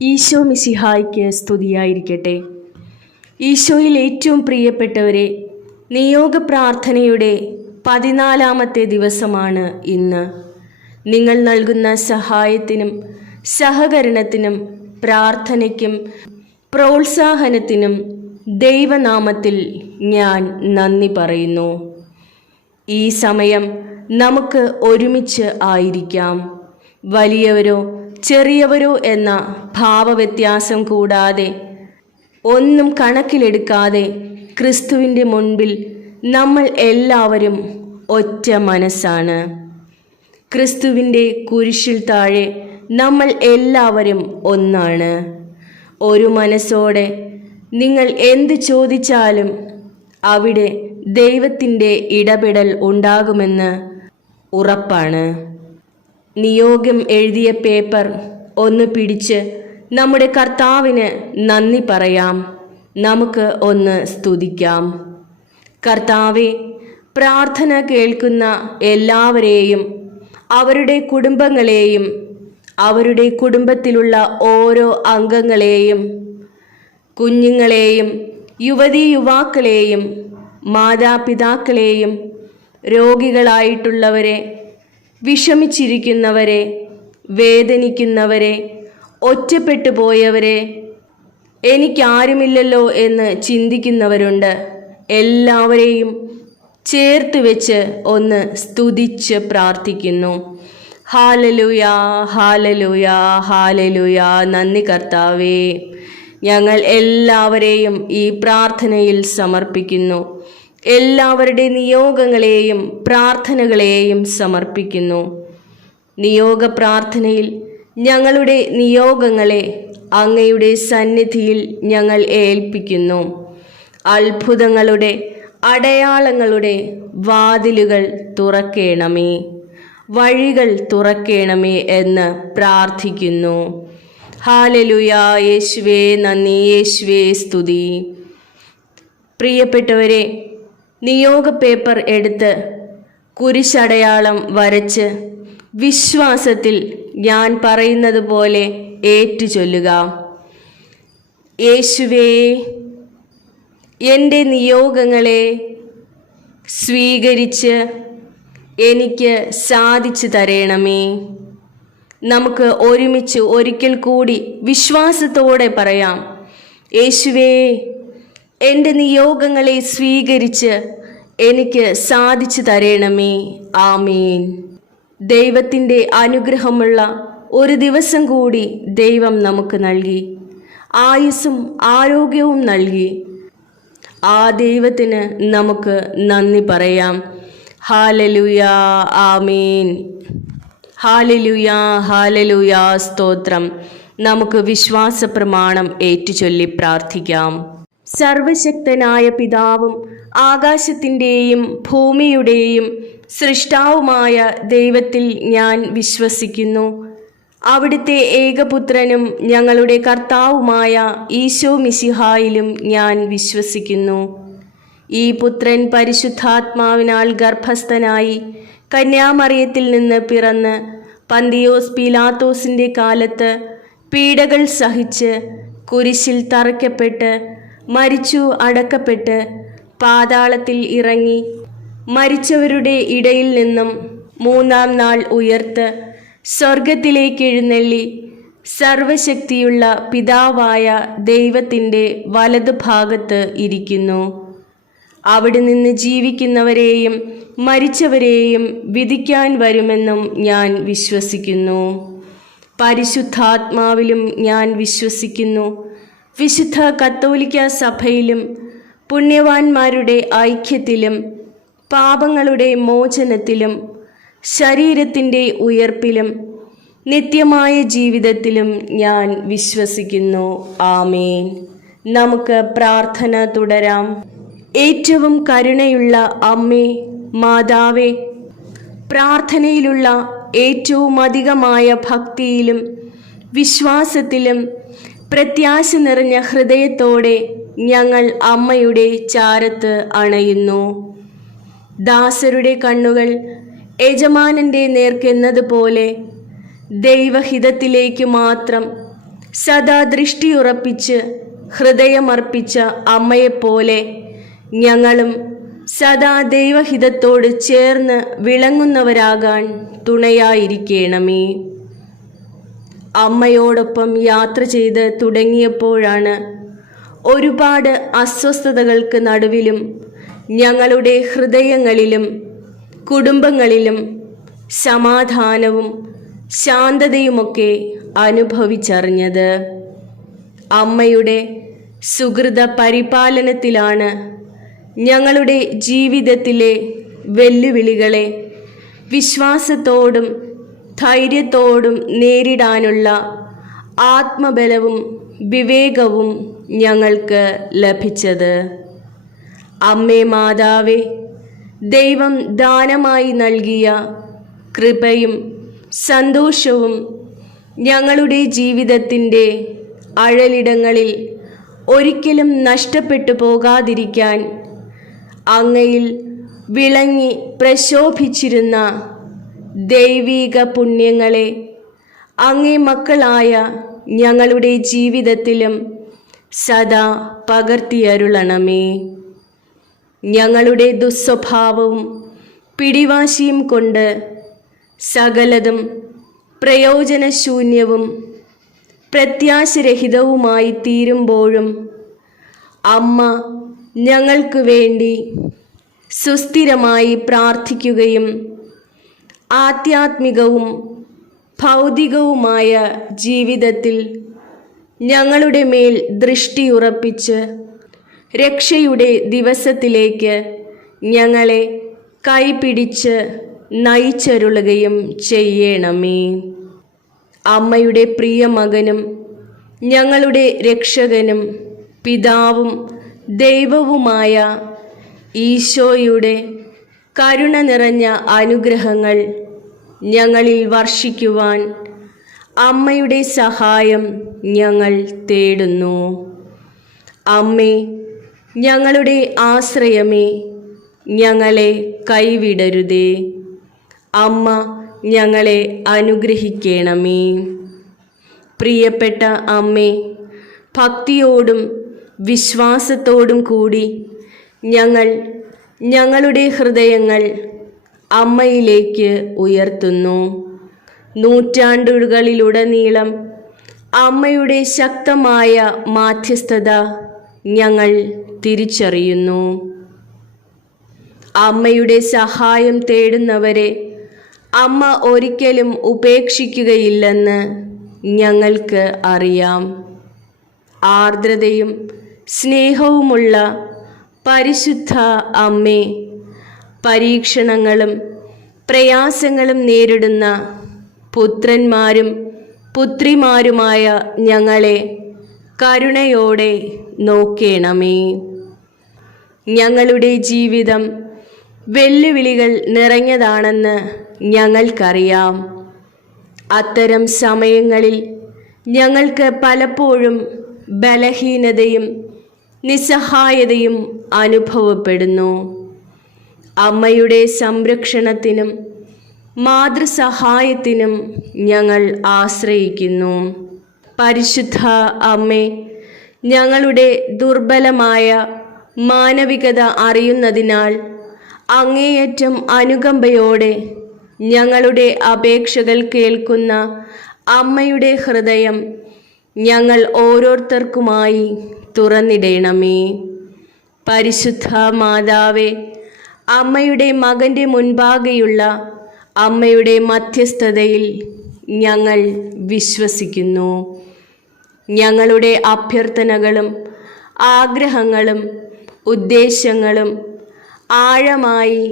ഈശോ മിശിഹായ്ക്ക് സ്തുതിയായിരിക്കട്ടെ. ഈശോയിൽ ഏറ്റവും പ്രിയപ്പെട്ടവരെ, നിയോഗ പ്രാർത്ഥനയുടെ 14-ാമത്തെ ദിവസമാണ് ഇന്ന്. നിങ്ങൾ നൽകുന്ന സഹായത്തിനും സഹകരണത്തിനും പ്രാർത്ഥനയ്ക്കും പ്രോത്സാഹനത്തിനും ദൈവനാമത്തിൽ ഞാൻ നന്ദി പറയുന്നു. ഈ സമയം നമുക്ക് ഒരുമിച്ച് ആയിരിക്കാം. വലിയവരോ ചെറിയവരോ എന്ന ഭാവവ്യത്യാസം കൂടാതെ, ഒന്നും കണക്കിലെടുക്കാതെ ക്രിസ്തുവിൻ്റെ മുൻപിൽ നമ്മൾ എല്ലാവരും ഒറ്റ മനസ്സാണ്. ക്രിസ്തുവിൻ്റെ കുരിശിൽ താഴെ നമ്മൾ എല്ലാവരും ഒന്നാണ്. ഒരു മനസ്സോടെ നിങ്ങൾ എന്ത് ചോദിച്ചാലും അവിടെ ദൈവത്തിൻ്റെ ഇടപെടൽ ഉണ്ടാകുമെന്ന് ഉറപ്പാണ്. നിയോഗം എഴുതിയ പേപ്പർ ഒന്ന് പിടിച്ച് നമ്മുടെ കർത്താവിന് നന്ദി പറയാം. നമുക്ക് ഒന്ന് സ്തുതിക്കാം. കർത്താവെ, പ്രാർത്ഥന കേൾക്കുന്ന എല്ലാവരെയും, അവരുടെ കുടുംബങ്ങളെയും, അവരുടെ കുടുംബത്തിലുള്ള ഓരോ അംഗങ്ങളെയും, കുഞ്ഞുങ്ങളെയും, യുവതീ യുവാക്കളെയും, മാതാപിതാക്കളെയും, രോഗികളായിട്ടുള്ളവരെ, വിഷമിച്ചിരിക്കുന്നവരെ, വേദനിക്കുന്നവരെ, ഒറ്റപ്പെട്ടു പോയവരെ, എനിക്കാരുമില്ലല്ലോ എന്ന് ചിന്തിക്കുന്നവരുണ്ട്, എല്ലാവരെയും ചേർത്ത് വെച്ച് ഒന്ന് സ്തുതിച്ച് പ്രാർത്ഥിക്കുന്നു. Hallelujah, hallelujah, hallelujah. നന്ദി കർത്താവേ. ഞങ്ങൾ എല്ലാവരെയും ഈ പ്രാർത്ഥനയിൽ സമർപ്പിക്കുന്നു. എല്ലാവരുടെ നിയോഗങ്ങളെയും പ്രാർത്ഥനകളെയും സമർപ്പിക്കുന്നു. നിയോഗ പ്രാർത്ഥനയിൽ ഞങ്ങളുടെ നിയോഗങ്ങളെ അങ്ങയുടെ സന്നിധിയിൽ ഞങ്ങൾ ഏൽപ്പിക്കുന്നു. അത്ഭുതങ്ങളുടെ, അടയാളങ്ങളുടെ വാതിലുകൾ തുറക്കേണമേ, വഴികൾ തുറക്കേണമേ എന്ന് പ്രാർത്ഥിക്കുന്നു. ഹാലലുയാ. യേശുവേ നന്ദി, യേശുവേ സ്തുതി. പ്രിയപ്പെട്ടവരെ, നിയോഗ പേപ്പർ എടുത്ത് കുരിശടയാളം വരച്ച് വിശ്വാസത്തിൽ ഞാൻ പറയുന്നത് പോലെ ഏറ്റുചൊല്ലുക. യേശുവേ, എൻ്റെ നിയോഗങ്ങളെ സ്വീകരിച്ച് എനിക്ക് സാധിച്ചു തരണമേ. നമുക്ക് ഒരുമിച്ച് ഒരിക്കൽ കൂടി വിശ്വാസത്തോടെ പറയാം. യേശുവേ, എൻ്റെ നിയോഗങ്ങളെ സ്വീകരിച്ച് എനിക്ക് സാധിച്ചു തരണമേ. ആമേൻ. ദൈവത്തിൻ്റെ അനുഗ്രഹമുള്ള ഒരു ദിവസം കൂടി ദൈവം നമുക്ക് നൽകി. ആയുസ്സും ആരോഗ്യവും നൽകി. ആ ദൈവത്തിന് നമുക്ക് നന്ദി പറയാം. ഹാലലുയാ, ആമേൻ. ഹാലലുയാ, ഹാലലുയാ, സ്തോത്രം. നമുക്ക് വിശ്വാസ പ്രമാണം ഏറ്റുചൊല്ലി പ്രാർത്ഥിക്കാം. സർവശക്തനായ പിതാവും ആകാശത്തിൻ്റെയും ഭൂമിയുടെയും സൃഷ്ടാവുമായ ദൈവത്തിൽ ഞാൻ വിശ്വസിക്കുന്നു. അവിടുത്തെ ഏകപുത്രനും ഞങ്ങളുടെ കർത്താവുമായ ഈശോ മിശിഹായിലും ഞാൻ വിശ്വസിക്കുന്നു. ഈ പുത്രൻ പരിശുദ്ധാത്മാവിനാൽ ഗർഭസ്ഥനായി കന്യാമറിയത്തിൽ നിന്ന് പിറന്ന് പന്തിയോസ് പീലാത്തോസിൻ്റെ കാലത്ത് പീഡകൾ സഹിച്ച് കുരിശിൽ തറയ്ക്കപ്പെട്ട് മരിച്ചു, അടക്കപ്പെട്ട് പാതാളത്തിൽ ഇറങ്ങി, മരിച്ചവരുടെ ഇടയിൽ നിന്നും 3-ാം നാൾ ഉയർത്ത് സ്വർഗത്തിലേക്ക് എഴുന്നള്ളി, സർവശക്തിയുള്ള പിതാവായ ദൈവത്തിൻ്റെ വലതുഭാഗത്ത് ഇരിക്കുന്നു. അവിടെ നിന്ന് ജീവിക്കുന്നവരെയും മരിച്ചവരെയും വിധിക്കാൻ വരുമെന്നും ഞാൻ വിശ്വസിക്കുന്നു. പരിശുദ്ധാത്മാവിലും ഞാൻ വിശ്വസിക്കുന്നു. വിശുദ്ധ കത്തോലിക്ക സഭയിലും പുണ്യവാന്മാരുടെ ഐക്യത്തിലും പാപങ്ങളുടെ മോചനത്തിലും ശരീരത്തിൻ്റെ ഉയർപ്പിലും നിത്യമായ ജീവിതത്തിലും ഞാൻ വിശ്വസിക്കുന്നു. ആമേൻ. നമുക്ക് പ്രാർത്ഥന തുടരാം. ഏറ്റവും കരുണയുള്ള അമ്മേ, മാതാവേ, പ്രാർത്ഥനയിലുള്ള ഏറ്റവും അധികമായ ഭക്തിയിലും വിശ്വാസത്തിലും പ്രത്യാശ നിറഞ്ഞ ഹൃദയത്തോടെ ഞങ്ങൾ അമ്മയുടെ ചാരത്ത് അണയുന്നു. ദാസരുടെ കണ്ണുകൾ യജമാനന്റെ നേർക്കെന്നതുപോലെ ദൈവഹിതത്തിലേക്ക് മാത്രം സദാ ദൃഷ്ടിയുറപ്പിച്ച് ഹൃദയമർപ്പിച്ച അമ്മയെപ്പോലെ ഞങ്ങളും സദാ ദൈവഹിതത്തോട് ചേർന്ന് വിളങ്ങുന്നവരാകാൻ തുണയായിരിക്കണമേ. അമ്മയോടൊപ്പം യാത്ര ചെയ്ത് തുടങ്ങിയപ്പോഴാണ് ഒരുപാട് അസ്വസ്ഥതകൾക്ക് നടുവിലും ഞങ്ങളുടെ ഹൃദയങ്ങളിലും കുടുംബങ്ങളിലും സമാധാനവും ശാന്തതയുമൊക്കെ അനുഭവിച്ചറിഞ്ഞത്. അമ്മയുടെ സുഹൃത പരിപാലനത്തിലാണ് ഞങ്ങളുടെ ജീവിതത്തിലെ വെല്ലുവിളികളെ വിശ്വാസത്തോടും ധൈര്യത്തോടും നേരിടാനുള്ള ആത്മബലവും വിവേകവും ഞങ്ങൾക്ക് ലഭിച്ചത്. അമ്മേ മാതാവേ, ദൈവം ദാനമായി നൽകിയ കൃപയും സന്തോഷവും ഞങ്ങളുടെ ജീവിതത്തിൻ്റെ അഴലിടങ്ങളിൽ ഒരിക്കലും നഷ്ടപ്പെട്ടു പോകാതിരിക്കാൻ അങ്ങയിൽ വിളങ്ങി പ്രശോഭിച്ചിരുന്ന ദൈവീക പുണ്യങ്ങളെ അങ്ങേ മക്കളായ ഞങ്ങളുടെ ജീവിതത്തിലും സദാ പകർത്തിയരുളണമേ. ഞങ്ങളുടെ ദുസ്വഭാവവും പിടിവാശിയും കൊണ്ട് സകലതും പ്രയോജനശൂന്യവും പ്രത്യാശരഹിതവുമായി തീരുമ്പോഴും അമ്മ ഞങ്ങൾക്ക് വേണ്ടി സുസ്ഥിരമായി പ്രാർത്ഥിക്കുകയും ആധ്യാത്മികവും ഭൗതികവുമായ ജീവിതത്തിൽ ഞങ്ങളുടെ മേൽ ദൃഷ്ടിയുറപ്പിച്ച് രക്ഷയുടെ ദിവസത്തിലേക്ക് ഞങ്ങളെ കൈപിടിച്ച് നയിച്ചരുളുകയും ചെയ്യണമേ. അമ്മയുടെ പ്രിയ മകനും ഞങ്ങളുടെ രക്ഷകനും പിതാവും ദൈവവുമായ ഈശോയുടെ കരുണ നിറഞ്ഞ അനുഗ്രഹങ്ങൾ ഞങ്ങളിൽ വർഷിക്കുവാൻ അമ്മയുടെ സഹായം ഞങ്ങൾ തേടുന്നു. അമ്മേ, ഞങ്ങളുടെ ആശ്രയമേ, ഞങ്ങളെ കൈവിടരുതേ. അമ്മ ഞങ്ങളെ അനുഗ്രഹിക്കണമേ. പ്രിയപ്പെട്ട അമ്മേ, ഭക്തിയോടും വിശ്വാസത്തോടും കൂടി ഞങ്ങൾ ഞങ്ങളുടെ ഹൃദയങ്ങൾ അമ്മയിലേക്ക് ഉയർത്തുന്നു. നൂറ്റാണ്ടുകളിലുടനീളം അമ്മയുടെ ശക്തമായ മാധ്യസ്ഥത ഞങ്ങൾ തിരിച്ചറിയുന്നു. അമ്മയുടെ സഹായം തേടുന്നവരെ അമ്മ ഒരിക്കലും ഉപേക്ഷിക്കുകയില്ലെന്ന് ഞങ്ങൾക്ക് അറിയാം. ആർദ്രതയും സ്നേഹവുമുള്ള പരിശുദ്ധ അമ്മേ, പരീക്ഷണങ്ങളും പ്രയാസങ്ങളും നേരിടുന്ന പുത്രന്മാരും പുത്രിമാരുമായ ഞങ്ങളെ കരുണയോടെ നോക്കേണമേ. ഞങ്ങളുടെ ജീവിതം വെല്ലുവിളികൾ നിറഞ്ഞതാണെന്ന് ഞങ്ങൾക്കറിയാം. അത്തരം സമയങ്ങളിൽ ഞങ്ങൾക്ക് പലപ്പോഴും ബലഹീനതയും നിസ്സഹായതയും അനുഭവപ്പെടുന്നു. അമ്മയുടെ സംരക്ഷണത്തിനും മാതൃസഹായത്തിനും ഞങ്ങൾ ആശ്രയിക്കുന്നു. പരിശുദ്ധ അമ്മേ, ഞങ്ങളുടെ ദുർബലമായ മാനവികത അറിയുന്നതിനാൽ അങ്ങേയറ്റം അനുകമ്പയോടെ ഞങ്ങളുടെ അപേക്ഷകൾ കേൾക്കുന്ന അമ്മയുടെ ഹൃദയം ഞങ്ങൾ ഓരോരുത്തർക്കുമായി തുറന്നിടണമേ. പരിശുദ്ധ മാതാവേ, അമ്മയുടെ മകൻ്റെ മുൻപാകെയുള്ള അമ്മയുടെ മധ്യസ്ഥതയിൽ ഞങ്ങൾ വിശ്വസിക്കുന്നു. ഞങ്ങളുടെ അഭ്യർത്ഥനകളും ആഗ്രഹങ്ങളും ഉദ്ദേശങ്ങളും ആഴമായി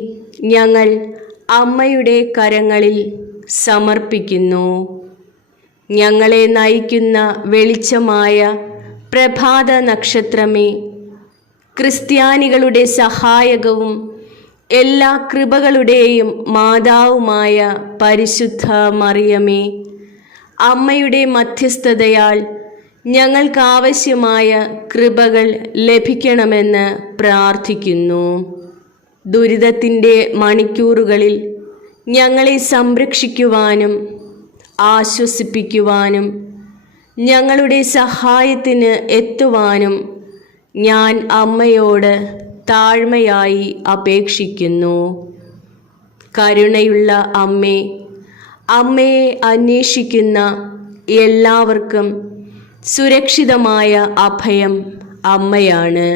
ഞങ്ങൾ അമ്മയുടെ കരങ്ങളിൽ സമർപ്പിക്കുന്നു. ഞങ്ങളെ നയിക്കുന്ന വെളിച്ചമായ പ്രഭാത നക്ഷത്രമേ, ക്രിസ്ത്യാനികളുടെ സഹായകവും എല്ലാ കൃപകളുടെയും മാതാവുമായ പരിശുദ്ധ മറിയമേ, അമ്മയുടെ മധ്യസ്ഥതയാൽ ഞങ്ങൾക്കാവശ്യമായ കൃപകൾ ലഭിക്കണമെന്ന് പ്രാർത്ഥിക്കുന്നു. ദുരിതത്തിൻ്റെ മണിക്കൂറുകളിൽ ഞങ്ങളെ സംരക്ഷിക്കുവാനും ആശ്വസിപ്പിക്കുവാനും ഞങ്ങളുടെ സഹായത്തിന് എത്തുവാനും ഞാൻ അമ്മയോട് താഴ്മയായി അപേക്ഷിക്കുന്നു. കരുണയുള്ള അമ്മേ, അമ്മയെ അന്വേഷിക്കുന്ന എല്ലാവർക്കും സുരക്ഷിതമായ അഭയം അമ്മയാണ്.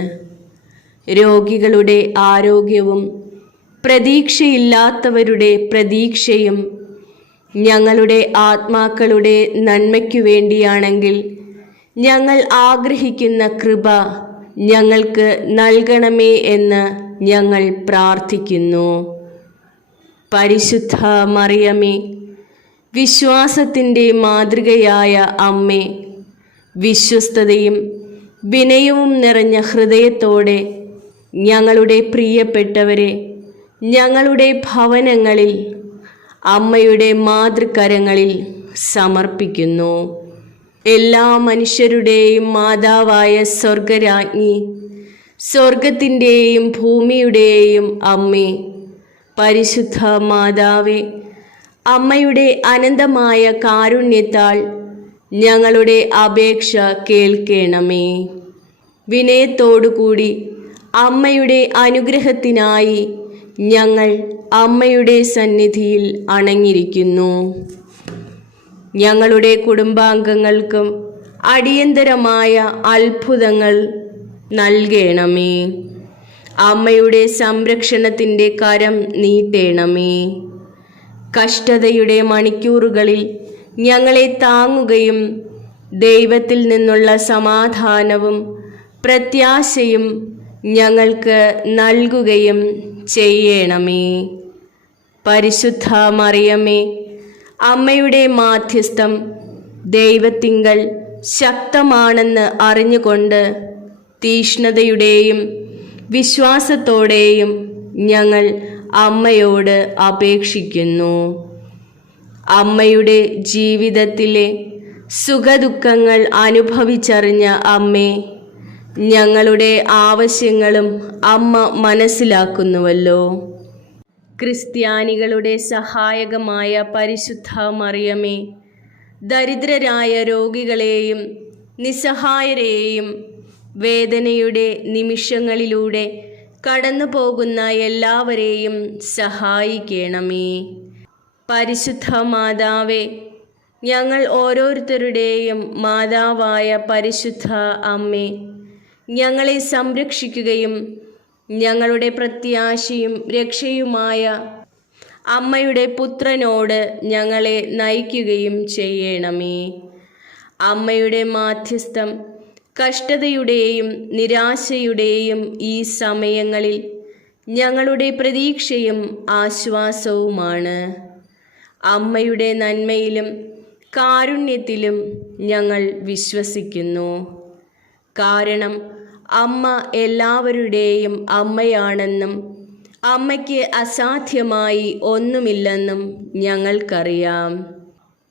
രോഗികളുടെ ആരോഗ്യവും പ്രതീക്ഷയില്ലാത്തവരുടെ പ്രതീക്ഷയും ഞങ്ങളുടെ ആത്മാക്കളുടെ നന്മയ്ക്കു വേണ്ടിയാണെങ്കിൽ ഞങ്ങൾ ആഗ്രഹിക്കുന്ന കൃപ ഞങ്ങൾക്ക് നൽകണമേ എന്ന് ഞങ്ങൾ പ്രാർത്ഥിക്കുന്നു. പരിശുദ്ധ മറിയമേ, വിശ്വാസത്തിൻ്റെ മാതൃകയായ അമ്മേ, വിശ്വസ്തതയും വിനയവും നിറഞ്ഞ ഹൃദയത്തോടെ ഞങ്ങളുടെ പ്രിയപ്പെട്ടവരെ ഞങ്ങളുടെ ഭവനങ്ങളിൽ അമ്മയുടെ മാതൃകരങ്ങളിൽ സമർപ്പിക്കുന്നു. എല്ലാ മനുഷ്യരുടെയും മാതാവായ സ്വർഗരാജ്ഞി, സ്വർഗത്തിൻ്റെയും ഭൂമിയുടെയും അമ്മേ, പരിശുദ്ധ മാതാവേ, അമ്മയുടെ അനന്തമായ കാരുണ്യത്താൽ ഞങ്ങളുടെ അപേക്ഷ കേൾക്കണമേ. വിനയത്തോടുകൂടി അമ്മയുടെ അനുഗ്രഹത്തിനായി ഞങ്ങൾ അമ്മയുടെ സന്നിധിയിൽ അണഞ്ഞിരിക്കുന്നു. ഞങ്ങളുടെ കുടുംബാംഗങ്ങൾക്കും അടിയന്തരമായ അത്ഭുതങ്ങൾ നൽകണമേ. അമ്മയുടെ സംരക്ഷണത്തിൻ്റെ കരം നീട്ടണമേ. കഷ്ടതയുടെ മണിക്കൂറുകളിൽ ഞങ്ങളെ താങ്ങുകയും ദൈവത്തിൽ നിന്നുള്ള സമാധാനവും പ്രത്യാശയും ഞങ്ങൾക്ക് നൽകുകയും ചെയ്യണമേ. പരിശുദ്ധ മറിയമേ, അമ്മയുടെ മാധ്യസ്ഥം ദൈവത്തിങ്കൽ ശക്തമാണെന്ന് അറിഞ്ഞുകൊണ്ട് തീഷ്ണതയുടെയും വിശ്വാസത്തോടെയും ഞങ്ങൾ അമ്മയോട് അപേക്ഷിക്കുന്നു. അമ്മയുടെ ജീവിതത്തിലെ സുഖദുഃഖങ്ങൾ അനുഭവിച്ചറിഞ്ഞ അമ്മേ, ഞങ്ങളുടെ ആവശ്യങ്ങളും അമ്മ മനസ്സിലാക്കുന്നുവല്ലോ. ക്രിസ്ത്യാനികളുടെ സഹായകമായ പരിശുദ്ധ മറിയമേ, ദരിദ്രരായ രോഗികളെയും നിസ്സഹായരെയും വേദനയുടെ നിമിഷങ്ങളിലൂടെ കടന്നു പോകുന്ന എല്ലാവരെയും സഹായിക്കണമേ. പരിശുദ്ധ മാതാവേ, ഞങ്ങൾ ഓരോരുത്തരുടെയും മാതാവായ പരിശുദ്ധ അമ്മേ, ഞങ്ങളെ സംരക്ഷിക്കുകയും ഞങ്ങളുടെ പ്രത്യാശയും രക്ഷയുമായ അമ്മയുടെ പുത്രനോട് ഞങ്ങളെ നയിക്കുകയും ചെയ്യണമേ. അമ്മയുടെ മാധ്യസ്ഥം കഷ്ടതയുടെയും നിരാശയുടെയും ഈ സമയങ്ങളിൽ ഞങ്ങളുടെ പ്രതീക്ഷയും ആശ്വാസവുമാണ്. അമ്മയുടെ നന്മയിലും കാരുണ്യത്തിലും ഞങ്ങൾ വിശ്വസിക്കുന്നു. കാരണം അമ്മ എല്ലാവരുടെയും അമ്മയാണെന്നും അമ്മയ്ക്ക് അസാധ്യമായി ഒന്നുമില്ലെന്നും ഞങ്ങൾക്കറിയാം.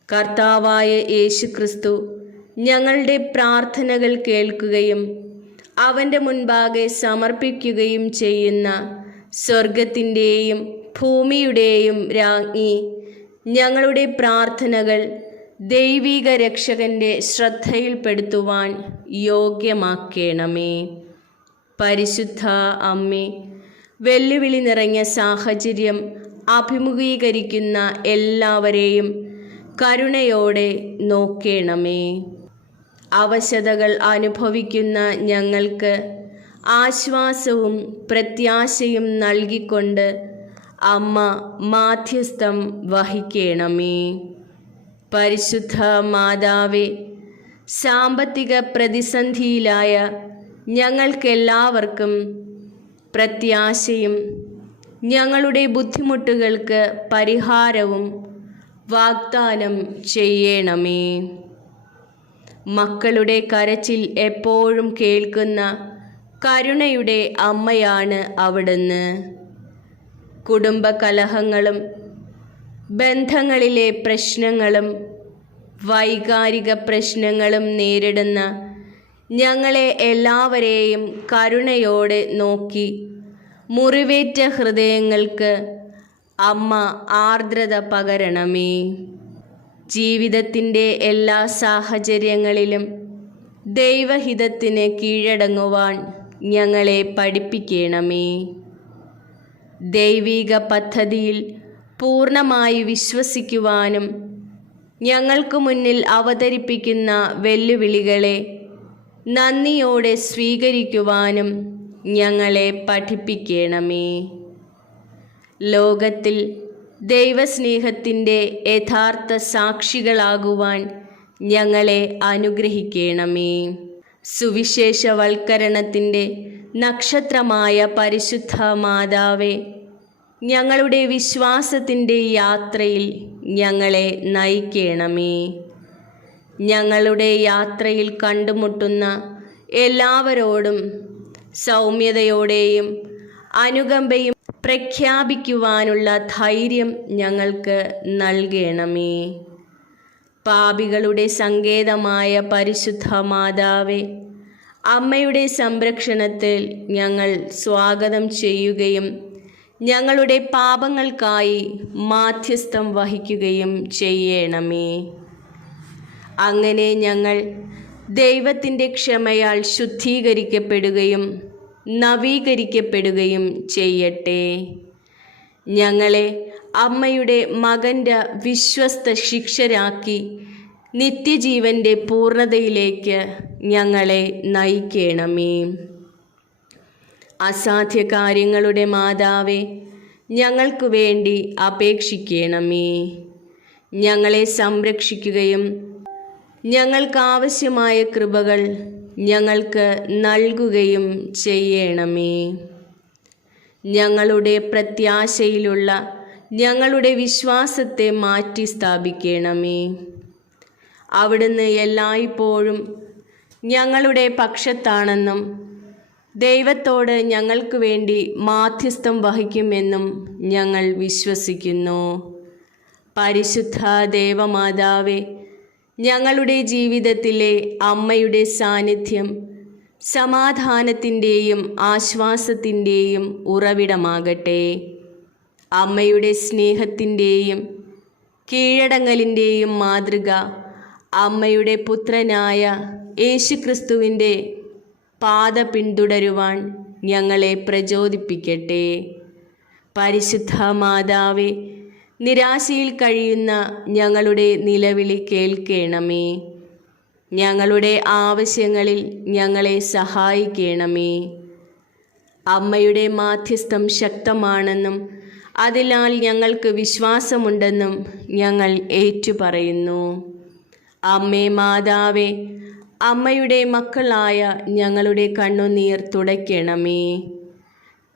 കർത്താവായ യേശുക്രിസ്തു ഞങ്ങളുടെ പ്രാർത്ഥനകൾ കേൾക്കുകയും അവൻ്റെ മുൻപാകെ സമർപ്പിക്കുകയും ചെയ്യുന്ന സ്വർഗത്തിൻ്റെയും ഭൂമിയുടെയും രാജ്ഞി, ഞങ്ങളുടെ പ്രാർത്ഥനകൾ ദൈവിക രക്ഷകൻ്റെ ശ്രദ്ധയിൽപ്പെടുത്തുവാൻ യോഗ്യമാക്കണമേ. പരിശുദ്ധ അമ്മേ, വെല്ലുവിളി നിറഞ്ഞ സാഹചര്യം അഭിമുഖീകരിക്കുന്ന എല്ലാവരെയും കരുണയോടെ നോക്കണമേ. അവശതകൾ അനുഭവിക്കുന്ന ഞങ്ങൾക്ക് ആശ്വാസവും പ്രത്യാശയും നൽകിക്കൊണ്ട് അമ്മ മാധ്യസ്ഥം വഹിക്കണമേ. പരിശുദ്ധ മാതാവേ, സാമ്പത്തിക പ്രതിസന്ധിയിലായ ഞങ്ങൾക്കെല്ലാവർക്കും പ്രത്യാശയും ഞങ്ങളുടെ ബുദ്ധിമുട്ടുകൾക്ക് പരിഹാരവും വാഗ്ദാനം ചെയ്യണമേ. മക്കളുടെ കരച്ചിൽ എപ്പോഴും കേൾക്കുന്ന കരുണയുടെ അമ്മയാണ് അവിടുന്ന്. കുടുംബകലഹങ്ങളും ബന്ധങ്ങളിലെ പ്രശ്നങ്ങളും വൈകാരിക പ്രശ്നങ്ങളും നേരിടുന്ന ഞങ്ങളെ എല്ലാവരെയും കരുണയോടെ നോക്കി മുറിവേറ്റ ഹൃദയങ്ങൾക്ക് അമ്മ ആർദ്രത പകരണമേ. ജീവിതത്തിൻ്റെ എല്ലാ സാഹചര്യങ്ങളിലും ദൈവഹിതത്തിന് കീഴടങ്ങുവാൻ ഞങ്ങളെ പഠിപ്പിക്കണമേ. ദൈവിക പദ്ധതിയിൽ പൂർണ്ണമായി വിശ്വസിക്കുവാനും ഞങ്ങൾക്ക് മുന്നിൽ അവതരിപ്പിക്കുന്ന വെല്ലുവിളികളെ നന്ദിയോടെ സ്വീകരിക്കുവാനും ഞങ്ങളെ പഠിപ്പിക്കണമേ. ലോകത്തിൽ ദൈവസ്നേഹത്തിൻ്റെ യഥാർത്ഥ സാക്ഷികളാകുവാൻ ഞങ്ങളെ അനുഗ്രഹിക്കണമേ. സുവിശേഷവൽക്കരണത്തിൻ്റെ നക്ഷത്രമായ പരിശുദ്ധ മാതാവേ, ഞങ്ങളുടെ വിശ്വാസത്തിൻ്റെ യാത്രയിൽ ഞങ്ങളെ നയിക്കണമേ. ഞങ്ങളുടെ യാത്രയിൽ കണ്ടുമുട്ടുന്ന എല്ലാവരോടും സൗമ്യതയോടെയും അനുകമ്പയും പ്രഖ്യാപിക്കുവാനുള്ള ധൈര്യം ഞങ്ങൾക്ക് നൽകണമേ. പാപികളുടെ സങ്കേതമായ പരിശുദ്ധ മാതാവേ, അമ്മയുടെ സംരക്ഷണത്തിൽ ഞങ്ങൾ സ്വാഗതം ചെയ്യുകയും ഞങ്ങളുടെ പാപങ്ങൾക്കായി മാധ്യസ്ഥം വഹിക്കുകയും ചെയ്യണമേ. അങ്ങനെ ഞങ്ങൾ ദൈവത്തിൻ്റെ ക്ഷമയാൽ ശുദ്ധീകരിക്കപ്പെടുകയും നവീകരിക്കപ്പെടുകയും ചെയ്യട്ടെ. ഞങ്ങളെ അമ്മയുടെ മകൻ്റെ വിശ്വസ്ത ശിഷ്യരാക്കി നിത്യജീവൻ്റെ പൂർണ്ണതയിലേക്ക് ഞങ്ങളെ നയിക്കണമേ. അസാധ്യ കാര്യങ്ങളുടെ മാതാവേ, ഞങ്ങൾക്ക് വേണ്ടി അപേക്ഷിക്കണമേ. ഞങ്ങളെ സംരക്ഷിക്കുകയും ഞങ്ങൾക്കാവശ്യമായ കൃപകൾ ഞങ്ങൾക്ക് നൽകുകയും ചെയ്യണമേ. ഞങ്ങളുടെ പ്രത്യാശയിലുള്ള ഞങ്ങളുടെ വിശ്വാസത്തെ മാറ്റി സ്ഥാപിക്കണമേ. അവിടുന്ന് എല്ലായ്പ്പോഴും ഞങ്ങളുടെ പക്ഷത്താണെന്നും ദൈവത്തോട് ഞങ്ങൾക്ക് വേണ്ടി മാധ്യസ്ഥം വഹിക്കുമെന്നും ഞങ്ങൾ വിശ്വസിക്കുന്നു. പരിശുദ്ധ ദേവമാതാവേ, ഞങ്ങളുടെ ജീവിതത്തിലെ അമ്മയുടെ സാന്നിധ്യം സമാധാനത്തിൻ്റെയും ആശ്വാസത്തിൻ്റെയും ഉറവിടമാകട്ടെ. അമ്മയുടെ സ്നേഹത്തിൻ്റെയും കീഴടങ്ങലിൻ്റെയും മാതൃക അമ്മയുടെ പുത്രനായ യേശുക്രിസ്തുവിൻ്റെ പാത പിന്തുടരുവാൻ ഞങ്ങളെ പ്രചോദിപ്പിക്കട്ടെ. പരിശുദ്ധ മാതാവേ, നിരാശയിൽ കഴിയുന്ന ഞങ്ങളുടെ നിലവിളി കേൾക്കണമേ. ഞങ്ങളുടെ ആവശ്യങ്ങളിൽ ഞങ്ങളെ സഹായിക്കണമേ. അമ്മയുടെ മാധ്യസ്ഥം ശക്തമാണെന്നും അതിനാൽ ഞങ്ങൾക്ക് വിശ്വാസമുണ്ടെന്നും ഞങ്ങൾ ഏറ്റുപറയുന്നു. അമ്മേ മാതാവേ, അമ്മയുടെ മക്കളായ ഞങ്ങളുടെ കണ്ണുനീർ തുടയ്ക്കണമേ.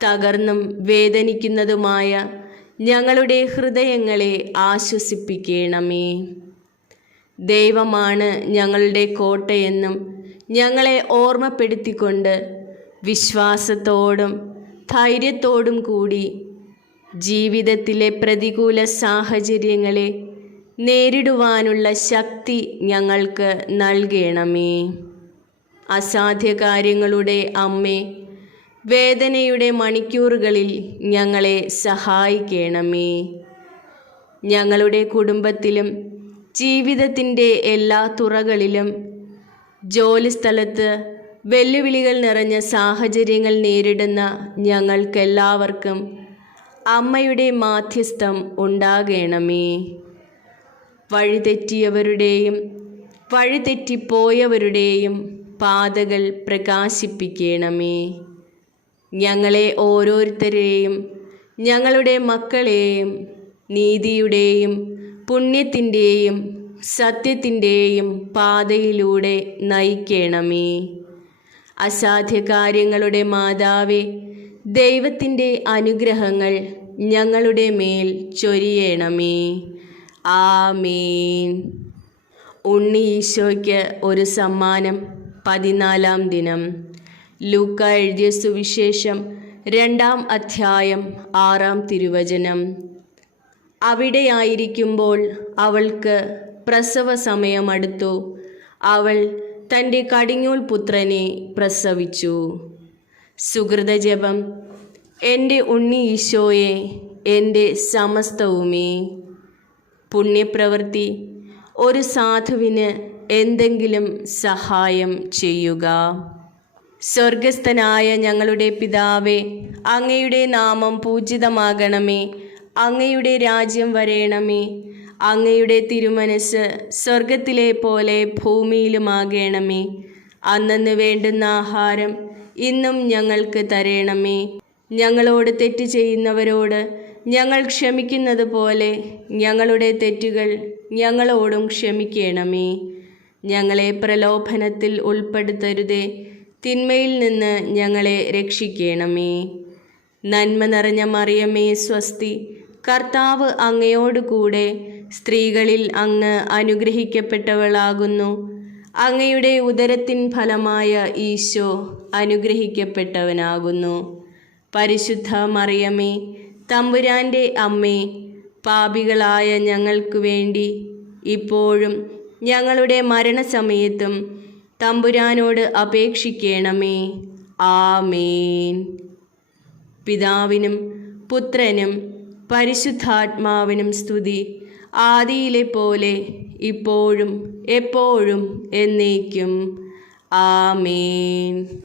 തകർന്നും വേദനിക്കുന്നതുമായ ഞങ്ങളുടെ ഹൃദയങ്ങളെ ആശ്വസിപ്പിക്കണമേ. ദൈവമാണ് ഞങ്ങളുടെ കോട്ടയെന്നും ഞങ്ങളെ ഓർമ്മപ്പെടുത്തിക്കൊണ്ട് വിശ്വാസത്തോടും ധൈര്യത്തോടും കൂടി ജീവിതത്തിലെ പ്രതികൂല സാഹചര്യങ്ങളെ നേരിടുവാനുള്ള ശക്തി ഞങ്ങൾക്ക് നൽകണമേ. അസാധ്യ കാര്യങ്ങളുടെ അമ്മേ, വേദനയുടെ മണിക്കൂറുകളിൽ ഞങ്ങളെ സഹായിക്കണമേ. ഞങ്ങളുടെ കുടുംബത്തിലും ജീവിതത്തിൻ്റെ എല്ലാ തുറകളിലും ജോലിസ്ഥലത്ത് വെല്ലുവിളികൾ നിറഞ്ഞ സാഹചര്യങ്ങൾ നേരിടുന്ന ഞങ്ങൾക്കെല്ലാവർക്കും അമ്മയുടെ മാധ്യസ്ഥം ഉണ്ടാകണമേ. വഴിതെറ്റിയവരുടെയും വഴിതെറ്റിപ്പോയവരുടെയും പാതകൾ പ്രകാശിപ്പിക്കണമേ. ഞങ്ങളെ ഓരോരുത്തരെയും ഞങ്ങളുടെ മക്കളെയും നീതിയുടെയും പുണ്യത്തിൻ്റെയും സത്യത്തിൻ്റെയും പാതയിലൂടെ നയിക്കണമേ. അസാധ്യ കാര്യങ്ങളുടെ മാതാവേ, ദൈവത്തിൻ്റെ അനുഗ്രഹങ്ങൾ ഞങ്ങളുടെ മേൽ ചൊരിയണമേ. ആമേൻ. ഉണ്ണി ഈശോയ്ക്ക് ഒരു സമ്മാനം. 14-ാം ദിനം. ലൂക്ക എഴുതിയ സുവിശേഷം 2-ാം അധ്യായം 6-ാം തിരുവചനം. അവിടെയായിരിക്കുമ്പോൾ അവൾക്ക് പ്രസവ സമയമടുത്തു. അവൾ തൻ്റെ കടിഞ്ഞൂൽ പുത്രനെ പ്രസവിച്ചു. സുകൃതജപം. എൻ്റെ ഉണ്ണി ഈശോയെ, എൻ്റെ സമസ്തവുമേ. പുണ്യപ്രവൃത്തി. ഒരു സാധുവിന് എന്തെങ്കിലും സഹായം ചെയ്യുക. സ്വർഗസ്ഥനായ ഞങ്ങളുടെ പിതാവേ, അങ്ങയുടെ നാമം പൂജിതമാകണമേ. അങ്ങയുടെ രാജ്യം വരേണമേ. അങ്ങയുടെ തിരുമനസ് സ്വർഗത്തിലെ പോലെ ഭൂമിയിലുമാകണമേ. അന്നന്ന് വേണ്ടുന്ന ആഹാരം ഇന്നും ഞങ്ങൾക്ക് തരേണമേ. ഞങ്ങളോട് തെറ്റ് ചെയ്യുന്നവരോട് ഞങ്ങൾ ക്ഷമിക്കുന്നത് പോലെ ഞങ്ങളുടെ തെറ്റുകൾ ഞങ്ങളോടും ക്ഷമിക്കണമേ. ഞങ്ങളെ പ്രലോഭനത്തിൽ ഉൾപ്പെടുത്തരുതേ, തിന്മയിൽ നിന്ന് ഞങ്ങളെ രക്ഷിക്കണമേ. നന്മ നിറഞ്ഞ മറിയമേ സ്വസ്തി, കർത്താവ് അങ്ങയോട് കൂടെ സ്ത്രീകളിൽ അങ്ങ് അനുഗ്രഹിക്കപ്പെട്ടവളാകുന്നു. അങ്ങയുടെ ഉദരത്തിൻ ഫലമായ ഈശോ അനുഗ്രഹിക്കപ്പെട്ടവനാകുന്നു. പരിശുദ്ധ മറിയമേ, തമ്പുരാൻ്റെ അമ്മേ, പാപികളായ ഞങ്ങൾക്ക് വേണ്ടി ഇപ്പോഴും ഞങ്ങളുടെ മരണസമയത്തും തമ്പുരാനോട് അപേക്ഷിക്കണമേ. ആമേൻ. പിതാവിനും പുത്രനും പരിശുദ്ധാത്മാവിനും സ്തുതി, ആദിയിലെ പോലെ ഇപ്പോഴും എപ്പോഴും എന്നേക്കും. ആമേൻ.